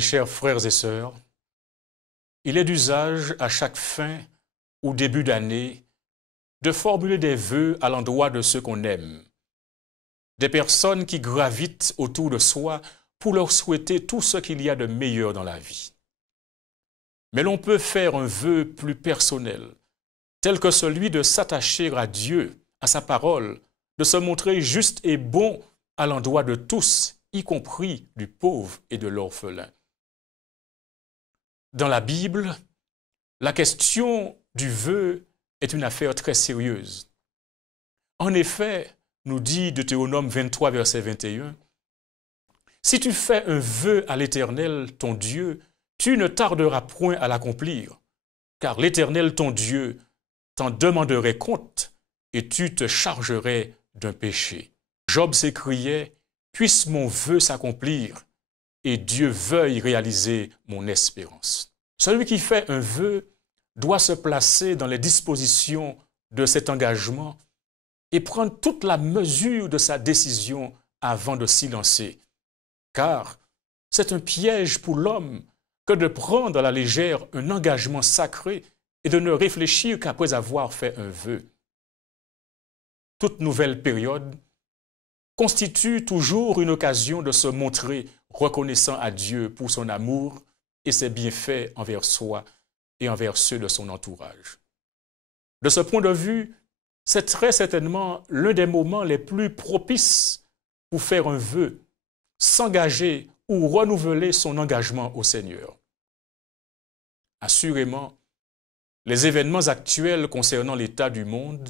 Mes chers frères et sœurs, il est d'usage à chaque fin ou début d'année de formuler des vœux à l'endroit de ceux qu'on aime, des personnes qui gravitent autour de soi pour leur souhaiter tout ce qu'il y a de meilleur dans la vie. Mais l'on peut faire un vœu plus personnel, tel que celui de s'attacher à Dieu, à sa parole, de se montrer juste et bon à l'endroit de tous, y compris du pauvre et de l'orphelin. Dans la Bible, la question du vœu est une affaire très sérieuse. En effet, nous dit Deutéronome 23, verset 21, « Si tu fais un vœu à l'Éternel, ton Dieu, tu ne tarderas point à l'accomplir, car l'Éternel, ton Dieu, t'en demanderait compte et tu te chargerais d'un péché. » Job s'écriait, « Puisse mon vœu s'accomplir et Dieu veuille réaliser mon espérance. » Celui qui fait un vœu doit se placer dans les dispositions de cet engagement et prendre toute la mesure de sa décision avant de s'y lancer. Car c'est un piège pour l'homme que de prendre à la légère un engagement sacré et de ne réfléchir qu'après avoir fait un vœu. Toute nouvelle période constitue toujours une occasion de se montrer reconnaissant à Dieu pour son amour et ses bienfaits envers soi et envers ceux de son entourage. De ce point de vue, c'est très certainement l'un des moments les plus propices pour faire un vœu, s'engager ou renouveler son engagement au Seigneur. Assurément, les événements actuels concernant l'état du monde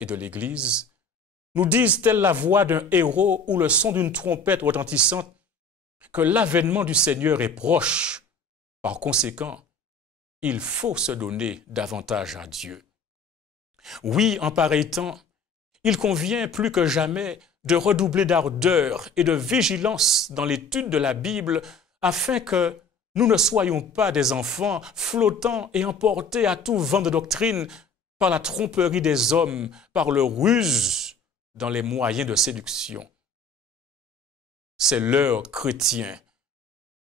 et de l'Église nous disent, telle la voix d'un héros ou le son d'une trompette retentissante, que l'avènement du Seigneur est proche. Par conséquent, il faut se donner davantage à Dieu. Oui, en pareil temps, il convient plus que jamais de redoubler d'ardeur et de vigilance dans l'étude de la Bible afin que nous ne soyons pas des enfants flottants et emportés à tout vent de doctrine par la tromperie des hommes, par leur ruse dans les moyens de séduction. C'est l'heure, chrétien,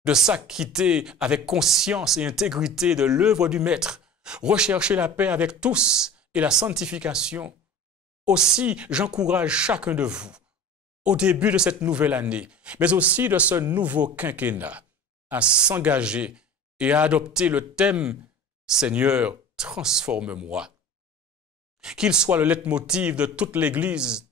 de s'acquitter avec conscience et intégrité de l'œuvre du Maître, rechercher la paix avec tous et la sanctification. Aussi, j'encourage chacun de vous, au début de cette nouvelle année, mais aussi de ce nouveau quinquennat, à s'engager et à adopter le thème « Seigneur, transforme-moi ». Qu'il soit le leitmotiv de toute l'Église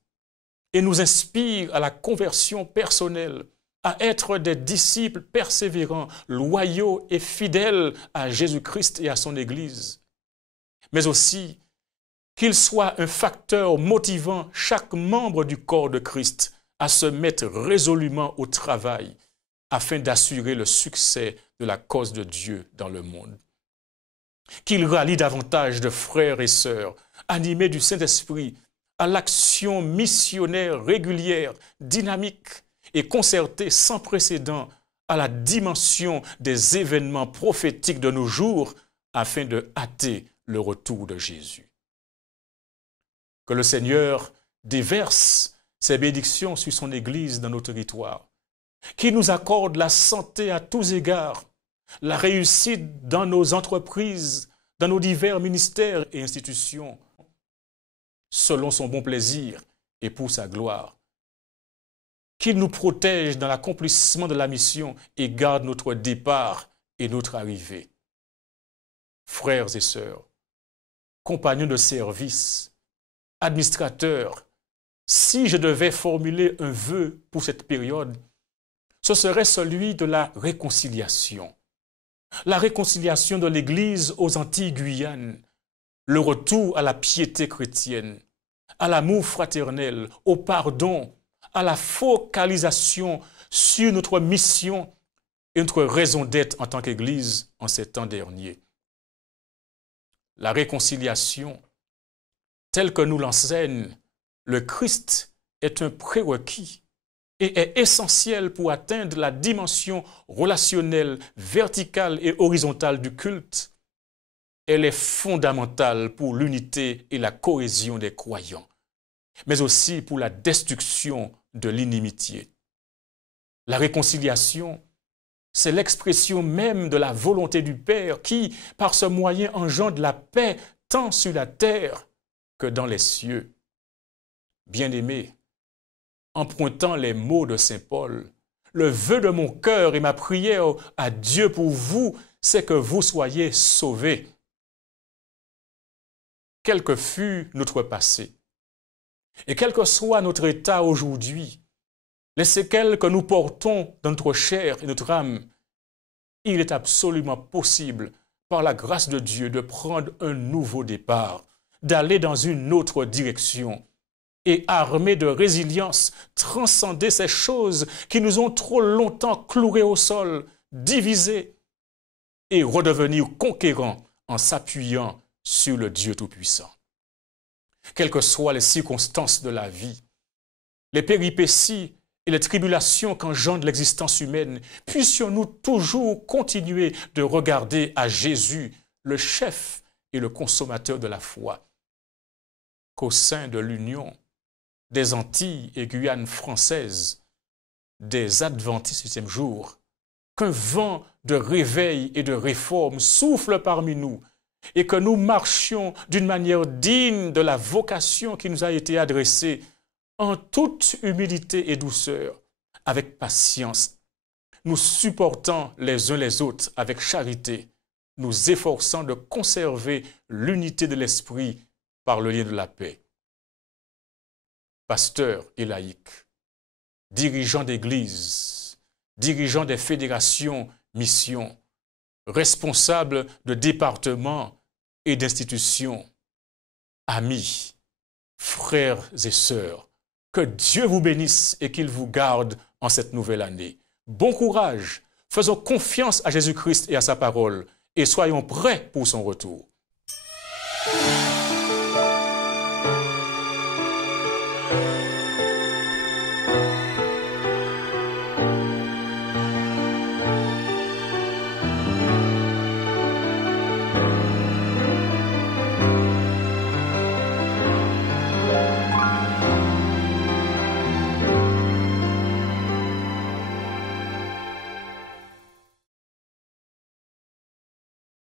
et nous inspire à la conversion personnelle, à être des disciples persévérants, loyaux et fidèles à Jésus-Christ et à son Église. Mais aussi qu'il soit un facteur motivant chaque membre du corps de Christ à se mettre résolument au travail afin d'assurer le succès de la cause de Dieu dans le monde. Qu'il rallie davantage de frères et sœurs animés du Saint-Esprit à l'action missionnaire régulière, dynamique et concertée sans précédent à la dimension des événements prophétiques de nos jours afin de hâter le retour de Jésus. Que le Seigneur déverse ses bénédictions sur son Église dans nos territoires, qu'il nous accorde la santé à tous égards, la réussite dans nos entreprises, dans nos divers ministères et institutions, selon son bon plaisir et pour sa gloire. Qu'il nous protège dans l'accomplissement de la mission et garde notre départ et notre arrivée. Frères et sœurs, compagnons de service, administrateurs, si je devais formuler un vœu pour cette période, ce serait celui de la réconciliation. La réconciliation de l'Église aux Antilles-Guyane, le retour à la piété chrétienne, à l'amour fraternel, au pardon, à la focalisation sur notre mission et notre raison d'être en tant qu'Église en ces temps derniers. La réconciliation, telle que nous l'enseigne le Christ, est un prérequis et est essentiel pour atteindre la dimension relationnelle, verticale et horizontale du culte. Elle est fondamentale pour l'unité et la cohésion des croyants, mais aussi pour la destruction de l'inimitié. La réconciliation C'est l'expression même de la volonté du Père qui, par ce moyen, engendre la paix tant sur la terre que dans les cieux. Bien-aimés, empruntant les mots de saint Paul, le vœu de mon cœur et ma prière à Dieu pour vous, c'est que vous soyez sauvés. Quel que fût notre passé, et quel que soit notre état aujourd'hui, les séquelles que nous portons dans notre chair et notre âme, il est absolument possible, par la grâce de Dieu, de prendre un nouveau départ, d'aller dans une autre direction et, armés de résilience, transcender ces choses qui nous ont trop longtemps cloués au sol, divisés, et redevenir conquérants en s'appuyant sur le Dieu Tout-Puissant. Quelles que soient les circonstances de la vie, les péripéties et les tribulations qu'engendre l'existence humaine, puissions-nous toujours continuer de regarder à Jésus, le chef et le consommateur de la foi, qu'au sein de l'Union des Antilles et Guyane françaises, des Adventistes du 7e jour, qu'un vent de réveil et de réforme souffle parmi nous et que nous marchions d'une manière digne de la vocation qui nous a été adressée, en toute humilité et douceur, avec patience, nous supportant les uns les autres avec charité, nous efforçant de conserver l'unité de l'esprit par le lien de la paix. Pasteurs et laïcs, dirigeants d'églises, dirigeants des fédérations, missions, responsables de départements et d'institutions, amis, frères et sœurs, que Dieu vous bénisse et qu'il vous garde en cette nouvelle année. Bon courage, faisons confiance à Jésus-Christ et à sa parole et soyons prêts pour son retour.